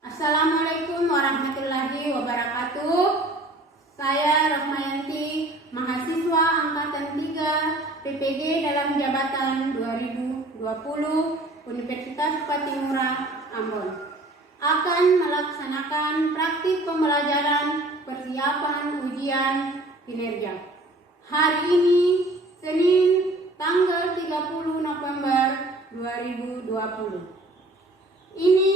Assalamualaikum warahmatullahi wabarakatuh. Saya Rahmayanti, mahasiswa angkatan 3 PPG dalam jabatan 2020 Universitas Patimura, Ambon, akan melaksanakan praktik pembelajaran persiapan ujian kinerja. Hari ini, Senin, tanggal 30 November 2020. Ini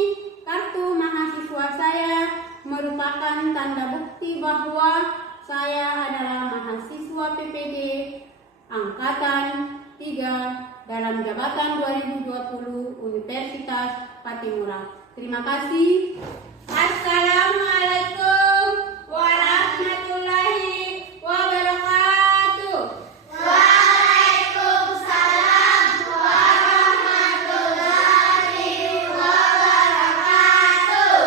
kartu mahasiswa saya merupakan tanda bukti bahwa saya adalah mahasiswa PPG angkatan 3 dalam jabatan 2020 Universitas Patimura. Terima kasih. Assalamualaikum warahmatullahi wabarakatuh. Waalaikumsalam warahmatullahi wabarakatuh.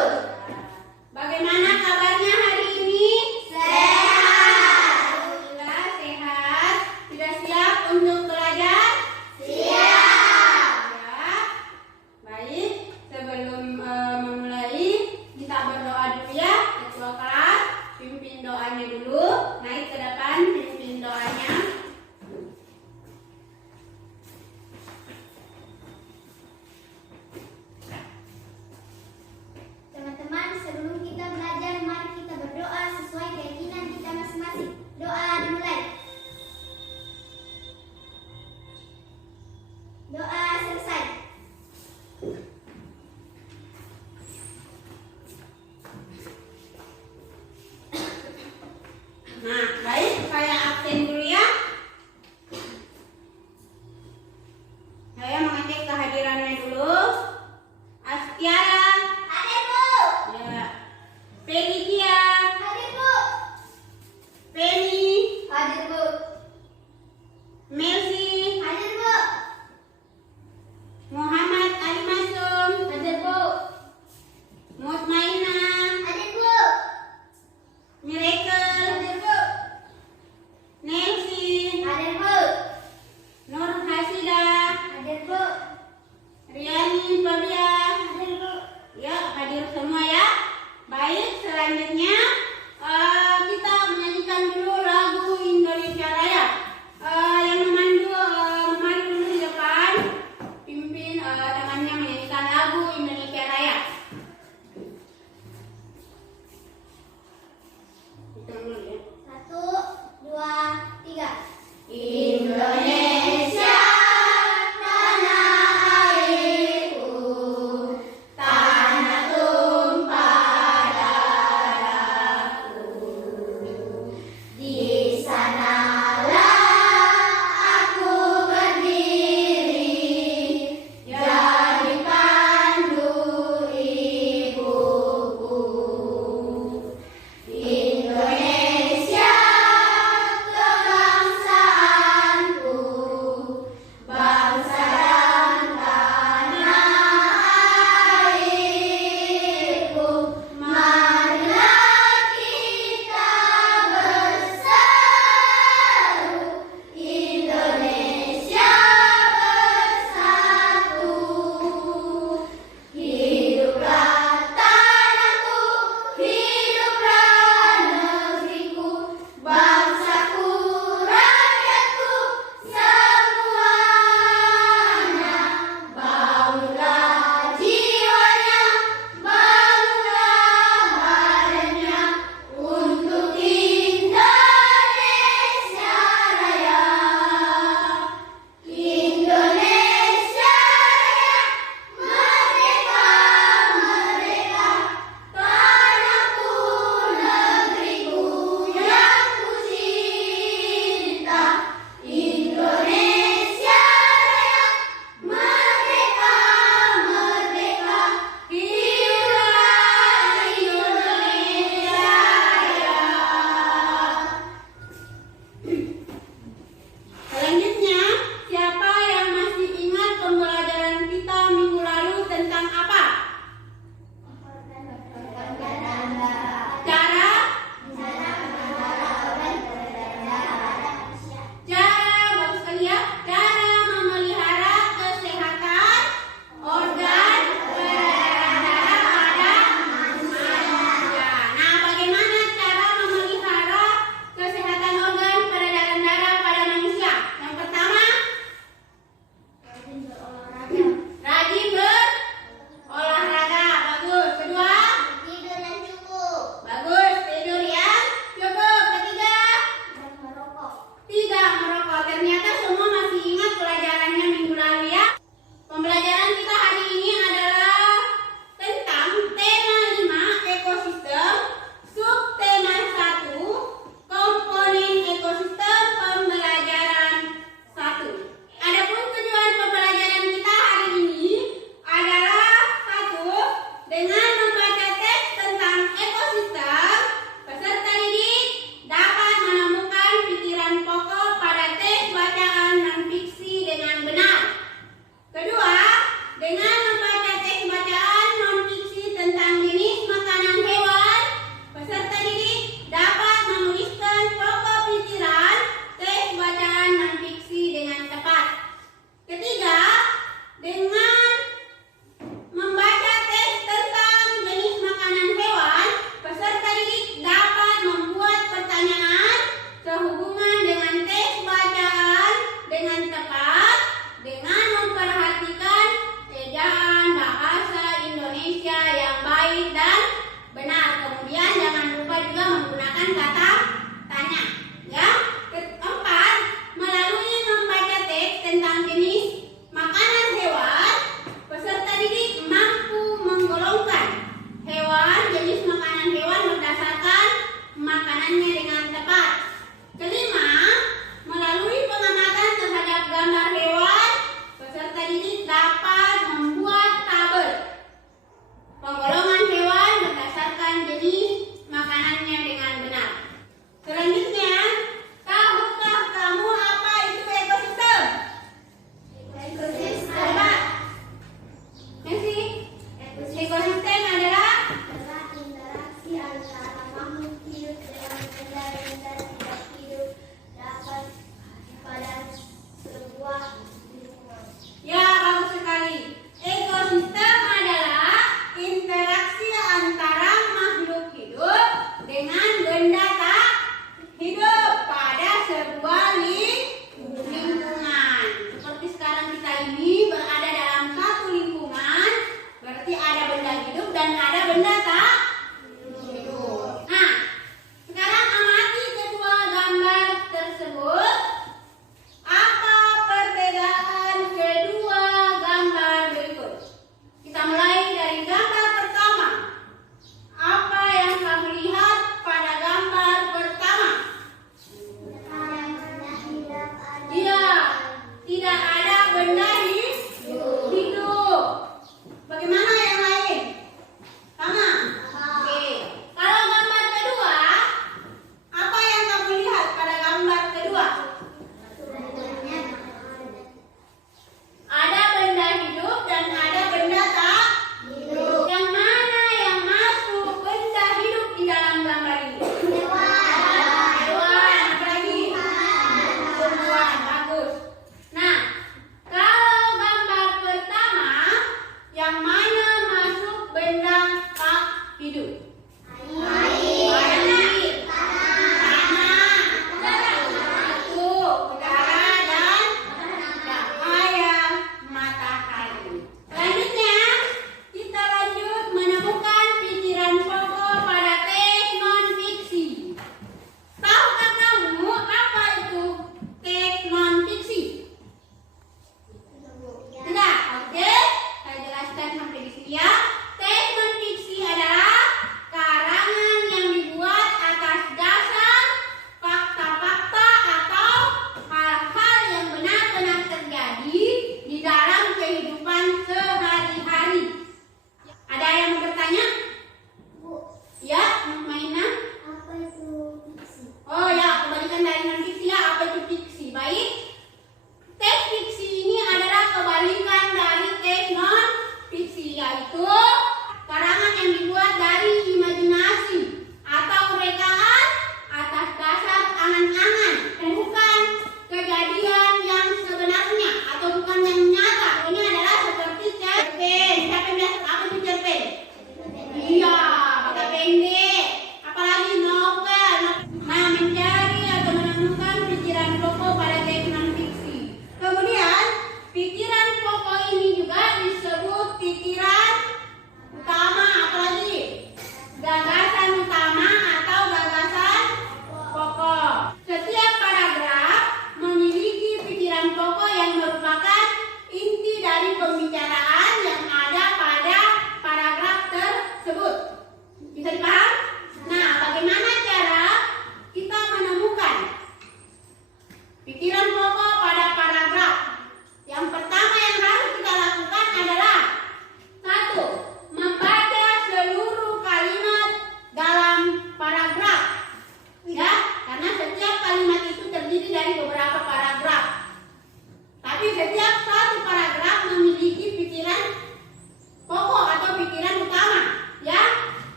Bagaimana kabarnya hari ini? Sehat. Alhamdulillah sehat. Sudah siap untuk belajar? Siap. Ya. Baik, sebelum memulai kita berdoa dulu ya. Ketua kelas pimpin doanya dulu. Naik ke depan pimpin doanya. Teman-teman, sebelum kita belajar, mari kita berdoa sesuai keyakinan kita masing-masing. Doa dimulai.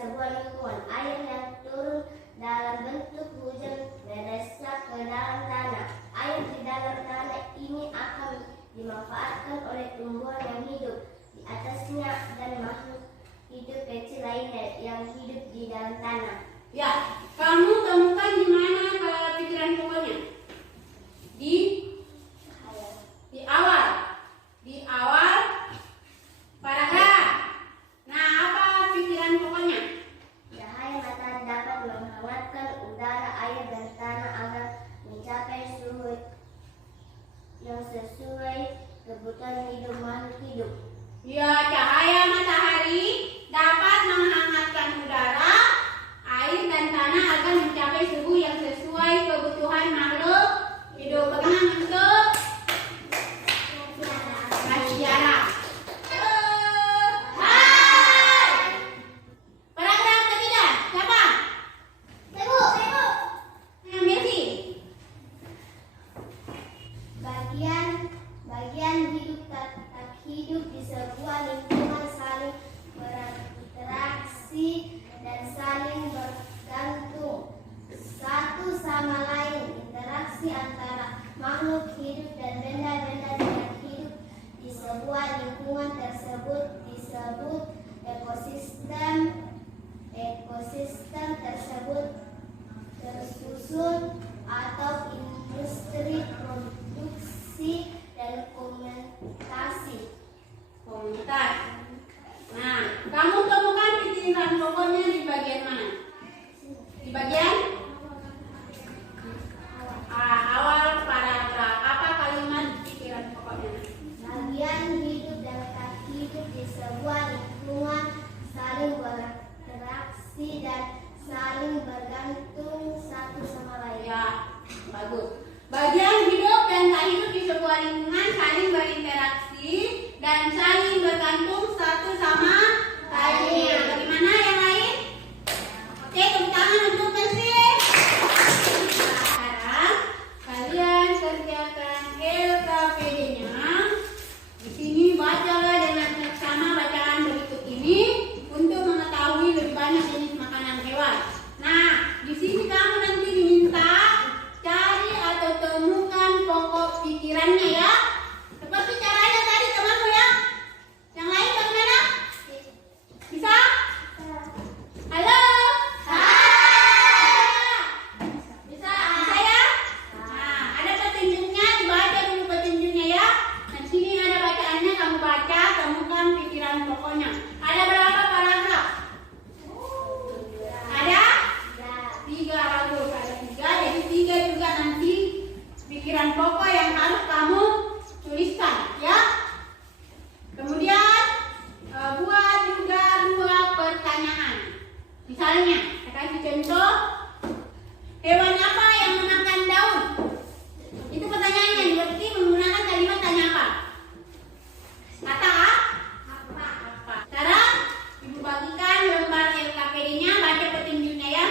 sebuah lingkungan. Air yang turun dalam bentuk hujan meresap ke dalam tanah. Air di dalam tanah ini akan dimanfaatkan oleh tumbuhan yang hidup di atasnya dan makhluk hidup kecil lainnya yang hidup di dalam tanah. Ya, kamu temukan di mana pikiran pokoknya? Di awal. Di awal paragraf. Nah, apa pikiran pokoknya? Cahaya matahari dapat menghangatkan udara, air, dan tanah agar mencapai suhu yang sesuai kebutuhan hidup makhluk hidup. Ya, cahaya matahari dapat menghangatkan udara, air, dan tanah agar mencapai suhu yang sesuai kebutuhan makhluk hidup. Bagaimana untuk sejarah? Paragraf ketiga, siapa? Ibu. Messi. Bagian hidup tak hidup di sebuah lingkungan saling berinteraksi dan saling bergantung satu sama lain. Interaksi antara makhluk hidup dan benda-benda yang hidup di sebuah lingkungan tersebut disebut ekosistem. Ekosistem tersebut tersusun atau industri produksi dan komunikasi. Komunitas. Nah, kamu temukan pikiran pokoknya di bagian mana? Di bagian awal paragraf. Apa kalimat pikiran pokoknya? Bagian hidup dan tak hidup di sebuah lingkungan saling berinteraksi dan saling bergantung satu sama lain. Ya, bagus. Bagian hidup dan tak hidup di sebuah lingkungan saling berinteraksi dan saling bergantung satu sama lainnya. Bagaimana yang lain? Oke, tepuk tangan untuk Messi. Sekarang kalian kerjakan LKPD-nya. Di sini bacalah dengan seksama bacaan berikut ini untuk mengetahui lebih banyak jenis makanan hewan. Nah, di sini kamu nanti diminta cari atau temukan pokok pikirannya ya. Seperti caranya tadi temanmu ya. Yang lain bagaimana? Bisa? Halo? Bisa? Bisa ya? Nah, ada petunjuknya, dibaca dulu petunjuknya ya. Nah, di sini ada bacaannya, kamu baca, temukan pikiran pokoknya. Ada berapa paragraf? Ada? 3, bagus. Ada 3, jadi 3 juga nanti pikiran pokok yang harus kamu tuliskan ya. Kemudian buat juga 2 pertanyaan. Misalnya, saya kasih contoh, hewan apa yang memakan daun? Itu pertanyaannya, berarti menggunakan kalimat tanya apa? Kata apa? Sekarang ibu bagikan lembar LKPD-nya, baca petunjuknya ya.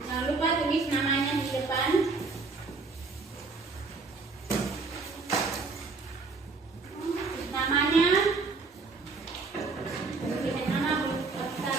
Jangan lupa tulis namanya di depan. Namanya, tulis nama belum kita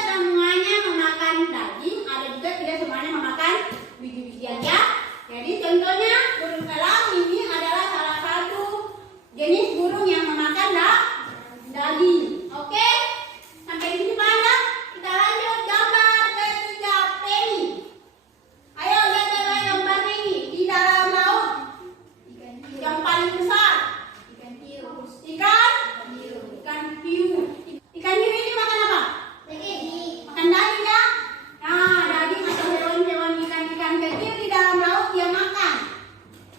semuanya memakan daging, ada juga tidak semuanya memakan biji-bijian ya. Jadi contohnya burung elang ini adalah salah satu jenis burung yang memakan daging. Oke? Sampai di sini paham ya? Kita lanjut gambar ketiga penny. Ayo lihat gambar ini di dalam laut. Yang paling besar ikan hiu. Ikan hiu ini makan apa? Makan daging ya. Nah, daging atau hewan-hewan ikan kecil di dalam laut dia makan.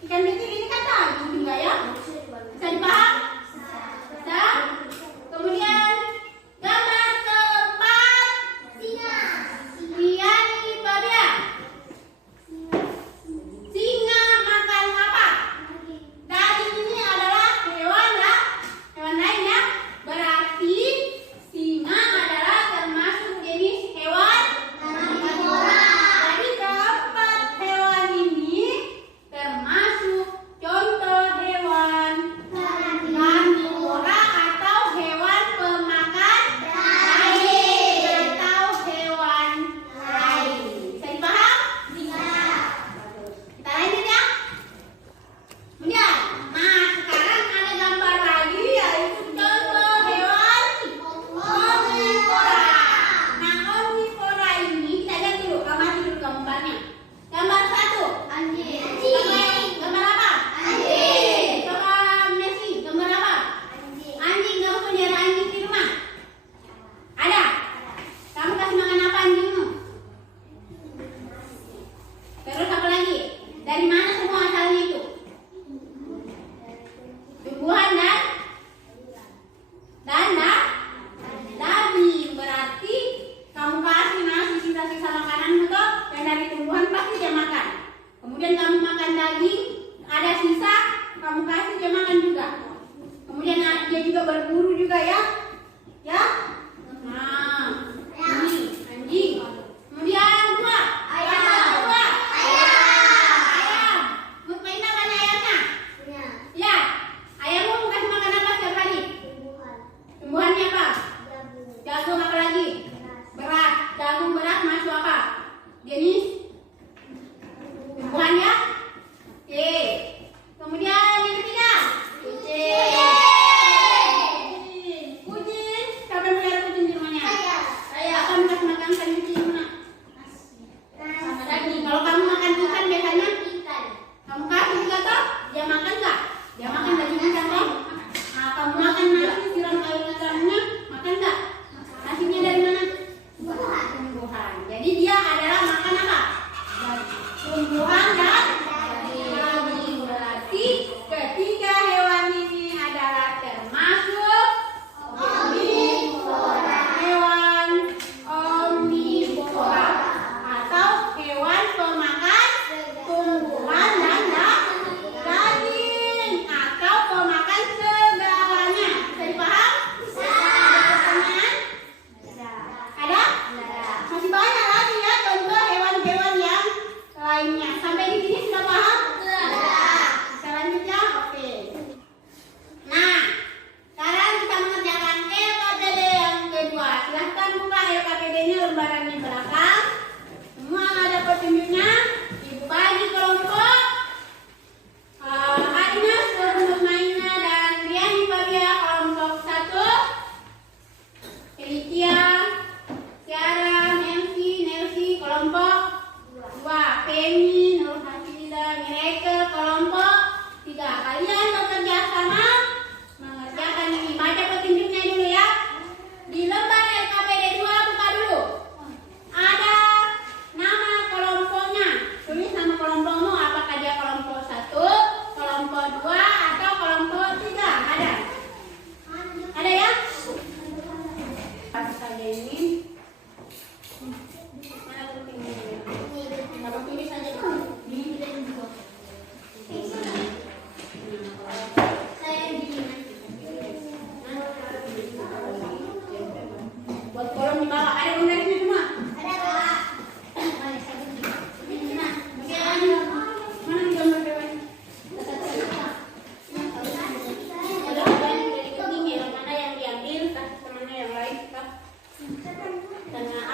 Ikan kecil ini kan daging juga ya. Bisa dipaham? Bisa. Kemudian gambar keempat, singa. Riani Fabia. Singa makan apa? Daging ini adalah hewan ya. Hewan lain ya. Berarti singa adalah termasuk jenis hewan karnivora. Jadi keempat hewan ini termasuk contoh hewan karnivora atau hewan pemakan daging atau hewan lain. Bisa dipaham? Bisa. Kita lanjut ya. Kemudian, nah sekarang ada gambar lagi yaitu contoh hewan omnivora. Nah omnivora ini kita lihat dulu, amati dulu gambarnya. Gambar satu. Gambar apa? Coba Messi, gambar apa? Anjing. Kamu punya anjing di rumah? Ada? Kamu kasih makan apa anjingmu? Terus apa lagi? Dari mana semua asalnya itu? Tumbuhan dan daging. Berarti kamu kasih nasi sisa-sisa makananmu toh, yang dari tumbuhan pasti dia makan. Kemudian kamu makan daging, ada sisa, kamu kasih dia makan juga. Kemudian dia juga berburu juga ya. Ya? Nah, ini anjing. Kemudian dua. Ayam. Mutmainah mana ayamnya? Ya. Ayammu kasih makan apa setiap hari? Tumbuhannya apa? Jagung apa lagi? Beras. Jagung, beras masuk apa? Jenis tumbuhan ya? Oke. Kemudian yang ketiga. Kucing. Siapa yang pelihara kucing di rumahnya? Saya. Apa yang kasih makan kucing di rumah? Sama daging. Kalau kamu makan ikan biasanya? Kamu kasih juga toh? Dia makan nggak? Dia makan daging ikan toh? Nah, kamu makan nasi siram air ikannya, makan nggak? Nasinya dari mana? Tumbuhan. Jadi dia adalah makan apa? Tumbuhan dan daging. Berarti ketiga hewan ini adalah termasuk hewan omnivora atau hewan pemakan tumbuhan dan daging atau pemakan segalanya. Bisa dipaham? Pertanyaan? Ada? Masih banyak lagi ya contoh hewan-hewan yang lainnya. Sampai di sini sudah paham? Bisa lanjut ya? Oke. Nah, sekarang kita mengerjakan LKPD yang kedua. Silahkan buka LKPD-nya lembaran di belakang. Semua ada petunjuknya. Ibu bagi kelompok. Agnes, Mutmainah dan Riani Fabia kelompok 1. Felicia, Tiara, Nelsi kelompok 2. Penny, Nur Hafizah, Miracle kelompok 3. Kalian bekerja sama mengerjakan ini. Baca petunjuknya dulu ya. Di lembar LKPD 2 buka dulu. Ada nama kelompoknya. Tulis nama kelompokmu, apakah dia kelompok 1, kelompok 2 atau kelompok 3. Ada? Ada ya? Kasih saja ini. Mana pentingnya? Apa tulis saja dulu? Ini kita juga. Saya di sini. Buat kolom di bawah ada gunanya semua. Ada Kak. Mana saya di sini. Nah, mana di gambar dewan? Ada banyak dari ketinggi, yang mana yang diambil, kasih kemana yang lain, Kak. Tengah.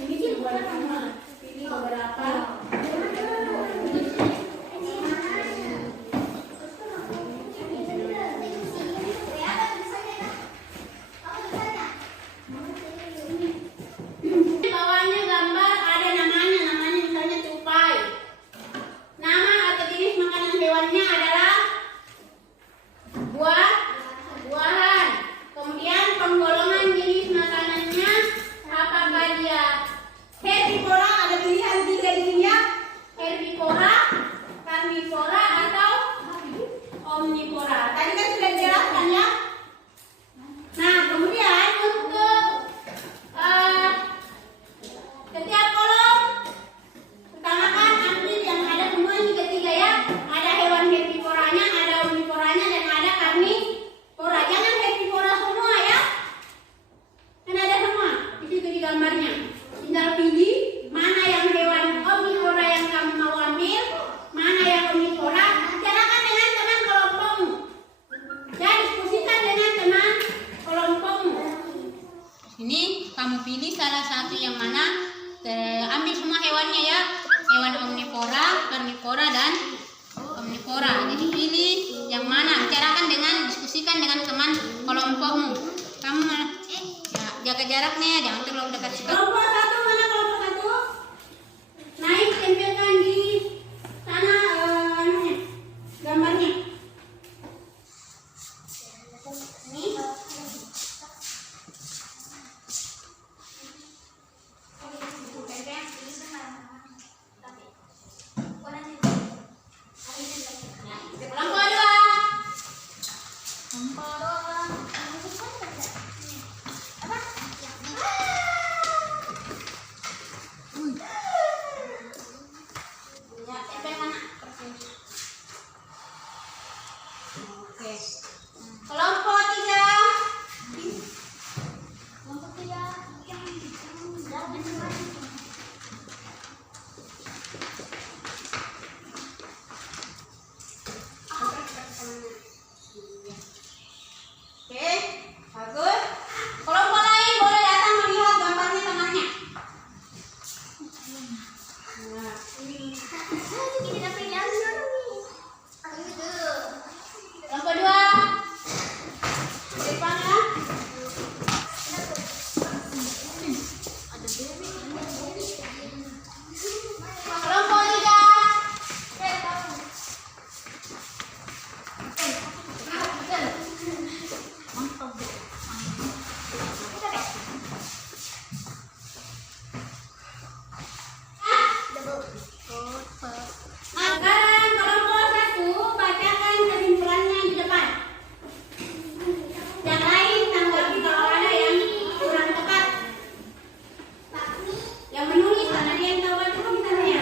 Ini sih bukan semua. Pilih beberapa. Bawahnya gambar ada namanya misalnya tupai. Nama atau jenis makanan hewannya adalah buah-buahan. Kemudian penggolongan jenis makanannya, apakah dia herbivora, ada pilihan 3 di sini ya. Herbivora, karnivora atau omnivora. Tadi kan sudah dijelaskan ya. Nah, kemudian untuk setiap kolom utamakan ambil yang ada semua ini ketiga ya. Ada hewan herbivoranya, ada omnivoranya, dan ada karnivora. Jangan herbivora semua ya. Kan ada semua di situ di gambarnya. Tinggal pilih mana yang hewan omnivora yang kamu mau ambil, mana yang omnivora. Bicarakan dengan teman kelompokmu. Ya, diskusikan dengan teman kelompokmu. Ini kamu pilih salah satu yang mana. Ambil semua hewannya ya. Hewan omnivora, karnivora, dan omnivora. Jadi pilih yang mana. Bicarakan diskusikan dengan teman kelompokmu. Kamu ya, jaga jaraknya, jangan terlalu dekat sekali. Kelompok satu mana kelompok satu? Naik, tempelkan di sana gambarnya. Ini. Kelompok dua. Ya, tempel mana? Oke. Kelompok tiga. Kelompok tiga. Oke, bagus. Kelompok lain boleh datang melihat gambarnya tengahnya. Nah, kelompok dua. Depan ya. Kelompok tiga. Sekarang kelompok satu bacakan kesimpulannya di depan. Yang lain tanggapi kalau ada yang kurang tepat. Yang menulis karena dia yang tahu baca tulisannya.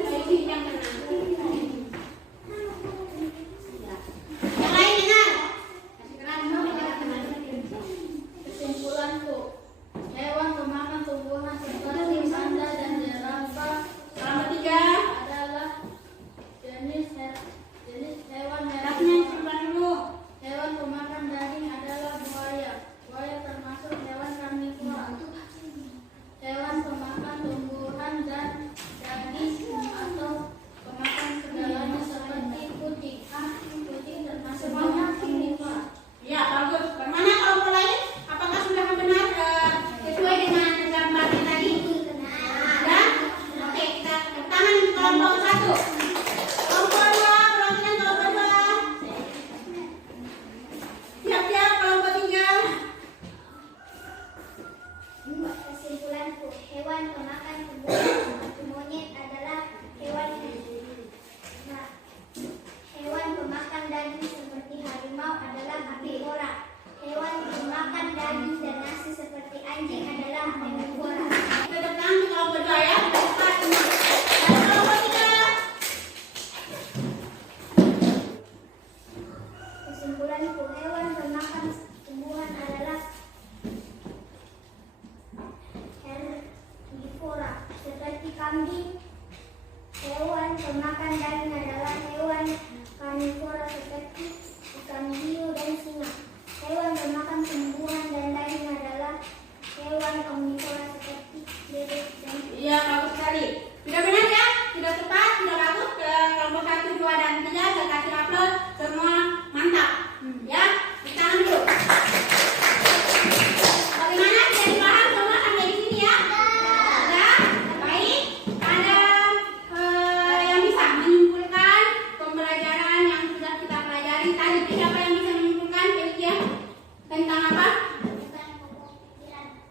Ini yang kena. Yang lain dengar. Kesimpulanku, hewan pemakan tumbuhan seperti panda dan jerapah Kelompok tiga. adalah jenis hewan Tasnya herbivora. simpan dulu. Hewan pemakan daging adalah buaya. Buaya termasuk hewan karnivora. Hewan pemakan tumbuhan dan daging atau pemakan segalanya seperti kucing. Kucing termasuk hewan karnivora. Ya, bagus. Bagaimana kelompok lain? Apakah sudah benar sesuai dengan gambarnya tadi? Sudah? Oke, kita tepuk tangan untuk kelompok satu. Kelompok dua, perwakilan kelompok dua. Siap-siap kelompok tiga. Kesimpulanku, hewan pemakan tumbuhan seperti monyet adalah hewan herbivora. Hewan pemakan daging seperti harimau adalah herbivora. Hewan pemakan daging dan nasi seperti anjing adalah omnivora. Kita tepuk tangan untuk kelompok dua ya. Cepat semua. Dan kelompok tiga. Kesimpulanku, hewan pemakan tumbuhan adalah herbivora seperti kambing,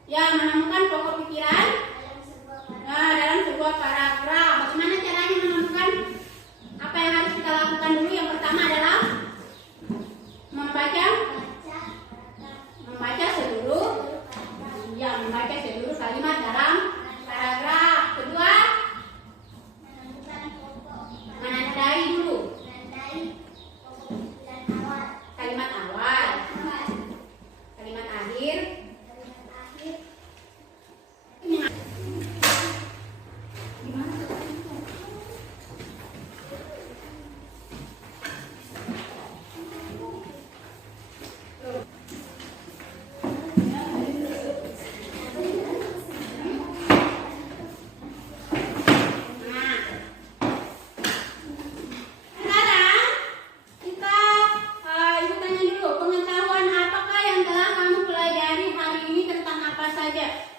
Ya, menemukan pokok pikiran. dalam sebuah paragraf. Nah, dalam sebuah paragraf. Bagaimana caranya menemukan? Apa yang harus kita lakukan dulu? Yang pertama adalah membaca seluruh membaca seluruh kalimat dalam paragraf. Kedua, menandai dulu kalimat awal, kalimat akhir. Sekarang kita ibu tanya dulu, pengetahuan apakah yang telah kamu pelajari hari ini tentang apa saja?